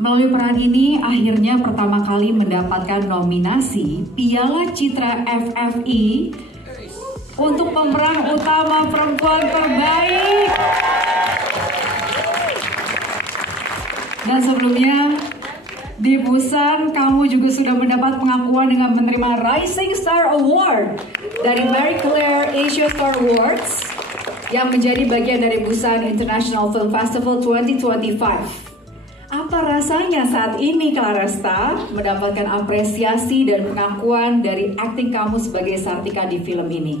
Melalui peran ini, akhirnya pertama kali mendapatkan nominasi Piala Citra FFI untuk pemeran utama perempuan terbaik. Dan sebelumnya, di Busan, kamu juga sudah mendapat pengakuan dengan menerima Rising Star Award dari Marie Claire Asia Star Awards yang menjadi bagian dari Busan International Film Festival 2025. Apa rasanya saat ini, Claresta, mendapatkan apresiasi dan pengakuan dari akting kamu sebagai Sartika di film ini?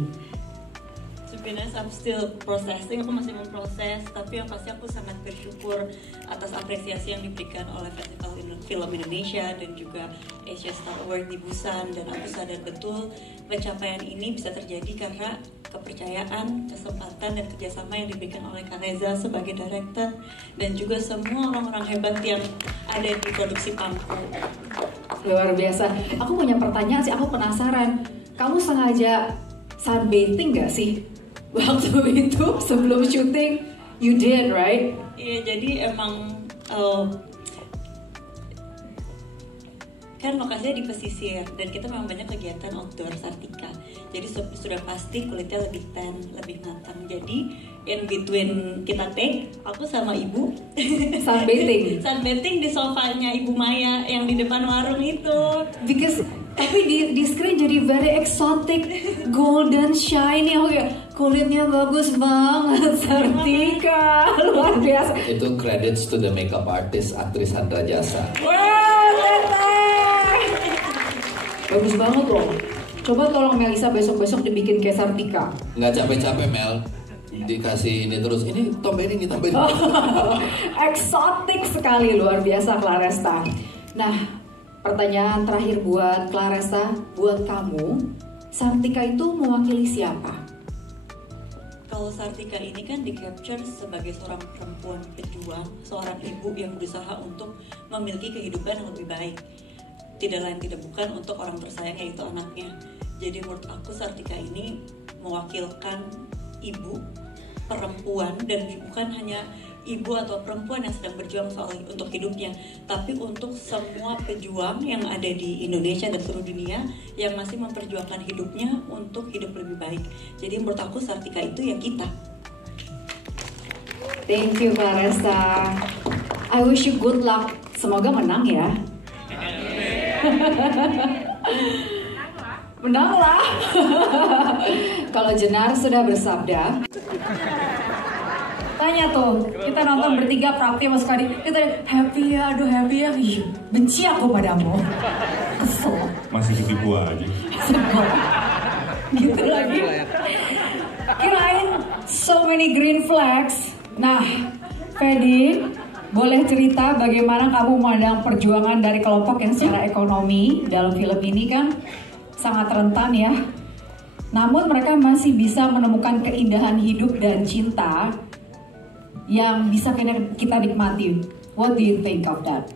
Sebenarnya I'm still processing, aku masih memproses, tapi yang pasti aku sangat bersyukur atas apresiasi yang diberikan oleh Festival Film Indonesia dan juga Asia Star Award di Busan, dan aku sadar betul pencapaian ini bisa terjadi karena kepercayaan, kesempatan, dan kerjasama yang diberikan oleh Kak Reza sebagai director dan juga semua orang-orang hebat yang ada di produksi Pangku. Luar biasa. Aku punya pertanyaan sih, aku penasaran. Kamu sengaja sunbathing gak sih waktu itu sebelum syuting? You did, right? Iya, jadi emang kan lokasinya di pesisir dan kita memang banyak kegiatan outdoor Sartika. Jadi sudah pasti kulitnya lebih tan, lebih matang. Jadi in between kita take, aku sama ibu Sunbathing. sunbathing di sofanya Ibu Maya yang di depan warung itu. Because tapi di screen jadi very exotic, golden shiny. Aku kayak kulitnya bagus banget, Sartika, luar biasa. Itu credits to the makeup artist, aktris Sandra Jasa. Wow, bagus banget loh. Coba tolong Melisa besok-besok dibikin kayak Sartika. Nggak capek-capek Mel, dikasih ini terus, ini tambahin ini, tambahin. Eksotik sekali, luar biasa Claresta. Nah, pertanyaan terakhir buat Claresta, buat kamu, Sartika itu mewakili siapa? Kalau Sartika ini kan di-capture sebagai seorang perempuan pejuang, seorang ibu yang berusaha untuk memiliki kehidupan yang lebih baik. Tidak lain tidak bukan untuk orang tersayang, yaitu anaknya. Jadi menurut aku Sartika ini mewakilkan ibu, perempuan, dan bukan hanya ibu atau perempuan yang sedang berjuang untuk hidupnya, tapi untuk semua pejuang yang ada di Indonesia dan seluruh dunia yang masih memperjuangkan hidupnya untuk hidup lebih baik. Jadi menurut aku Sartika itu ya kita. Thank you Claresta. I wish you good luck. Semoga menang ya. Menanglah. Kalau Jenar sudah bersabda, tanya tuh, kita nonton bertiga Prapti sama Sukadi, kita happy ya, aduh happy ya. Ih, benci aku padamu. Kesel. Masih ketipu aja. Gitu lagi. Kirain so many green flags. Nah, Fedi, boleh cerita bagaimana kamu memandang perjuangan dari kelompok yang secara ekonomi dalam film ini kan sangat rentan ya. Namun mereka masih bisa menemukan keindahan hidup dan cinta yang bisa kita nikmati. What do you think of that?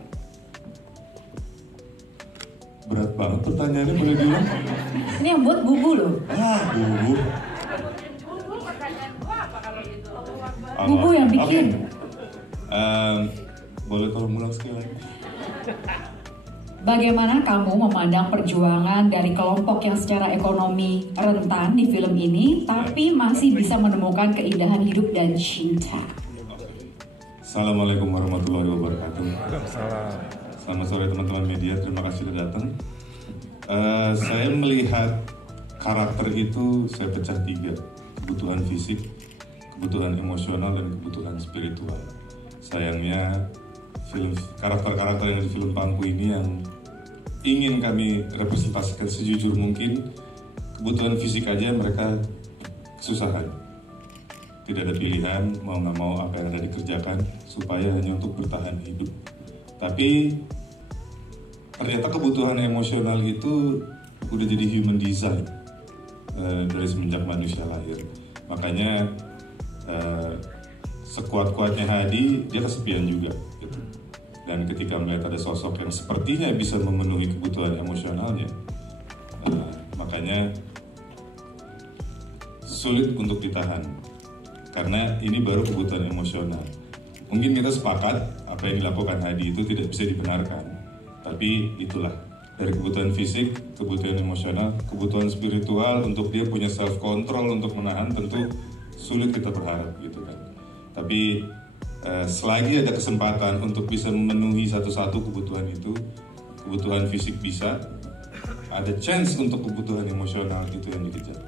Berat banget pertanyaannya, boleh bilang? Ini yang buat Bubu loh. Bubu. Bubu yang bikin. Boleh tolong ulang sekali lagi? Bagaimana kamu memandang perjuangan dari kelompok yang secara ekonomi rentan di film ini, tapi masih bisa menemukan keindahan hidup dan cinta? Assalamualaikum warahmatullahi wabarakatuh. Selamat sore teman-teman media, terima kasih sudah datang. Saya melihat karakter itu saya pecah 3, kebutuhan fisik, kebutuhan emosional, dan kebutuhan spiritual. Sayangnya karakter-karakter yang di film Pangku ini yang ingin kami representasikan sejujur mungkin, kebutuhan fisik aja mereka kesusahan. Tidak ada pilihan, mau nggak mau apa yang ada dikerjakan supaya hanya untuk bertahan hidup. Tapi ternyata kebutuhan emosional itu udah jadi human design dari semenjak manusia lahir. Makanya sekuat-kuatnya Hadi, dia kesepian juga gitu. Dan ketika melihat ada sosok yang sepertinya bisa memenuhi kebutuhan emosionalnya, makanya sulit untuk ditahan. Karena ini baru kebutuhan emosional. Mungkin kita sepakat apa yang dilakukan Hadi itu tidak bisa dibenarkan, tapi itulah dari kebutuhan fisik, kebutuhan emosional, kebutuhan spiritual untuk dia punya self control untuk menahan, tentu sulit kita berharap gitu kan. Tapi selagi ada kesempatan untuk bisa memenuhi satu-satu kebutuhan itu, kebutuhan fisik bisa, ada chance untuk kebutuhan emosional itu yang dikejar.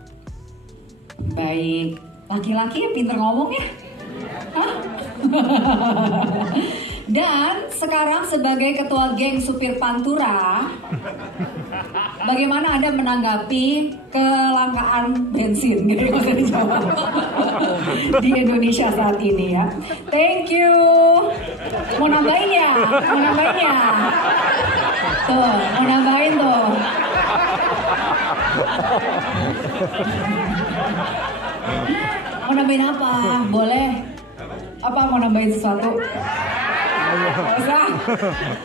Baik, laki-laki pinter ngomong ya. Hah? Dan sekarang sebagai ketua geng supir Pantura, bagaimana Anda menanggapi kelangkaan bensin gitu yang dijawab di Indonesia saat ini ya? Thank you. Mau nambahin ya? Mau nambahin ya? Tuh, mau nambahin tuh. Mau nambahin apa? Boleh. Apa mau nambahin sesuatu? Nggak usah.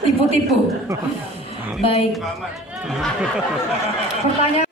Tipu-tipu. Baik. Pertanyaan